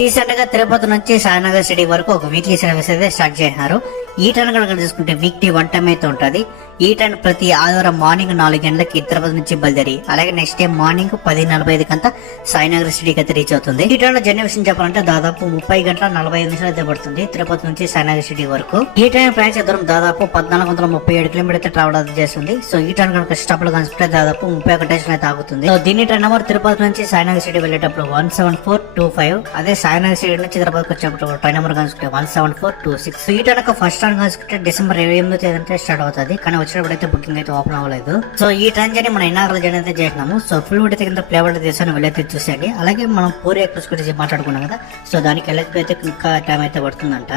రీసెంట్గా తిరుపతి నుంచి సాయినగర్ సిటీ వరకు ఒక వీక్లీ సర్వీస్ అయితే స్టార్ట్ చేసినారు. ఈ ట్రైన్ కనుక చూసుకుంటే వీక్లీ వన్ టైం అయితే ఉంటుంది. ఈ ట్రైన్ ప్రతి ఆదివారం మార్నింగ్ నాలుగు గంటలకి తిరుపతి నుంచి బయలుదేరి అలాగే నెక్స్ట్ డే మార్నింగ్ పది నలభై ఐదు కంతా సాయినగర్ సిటీకి అయితే రీచ్ అవుతుంది. ఈ ట్రైన్లో జర్నీ విషయం చెప్పాలంటే దాదాపు ముప్పై గంటల నలభై ఐదు నిమిషాలు అయితే పడుతుంది తిరుపతి నుంచి సాయినగర్ సిటీ వరకు. ఈ టైం ప్రయాణ దూరం దాదాపు పద్నాలుగు వందల ముప్పై ఏడు కిలోమీటర్ అయితే ట్రావెల్ అయితే చేస్తుంది. సో ఈ టైం కనుక స్టాప్లో దాదాపు ముప్పై ఒక స్టేషన్ అయితే ఆగుతుంది. సో దీని ట్రైన్ నెంబర్ తిరుపతి నుంచి సాయినగర్ సిటీ వెళ్ళేటప్పుడు one seven four two five అదే సాయినగర్ సిటీ నుంచి తిరుపతికి వచ్చేటప్పుడు train number కనుకుంటే one seven four two six. Seat ఈ ఫస్ట్ ట్రైన్ కనుకుంటే డిసెంబర్ ఇరవై ఎనిమిది తేదీ అంటే స్టార్ట్ అవుతుంది. కానీ వచ్చినప్పుడు అయితే బుకింగ్ అయితే ఓపెన్ అవ్వలేదు. సో ఈ ట్రైన్ జర్నీ మనం ఇన్నాగల జర్నీ అయితే చేసినాము సో ఫుల్ వీడియో కింద ప్లే బట్ చేసాను వెళ్ళైతే చూసేయండి. అలాగే మనం పూరి ఎక్స్ప్రెస్ గురించి మాట్లాడుకున్నాం కదా. సో దానికి వెళ్ళకపోతే అయితే ఇంకా టైం అయితే పడుతుందంట.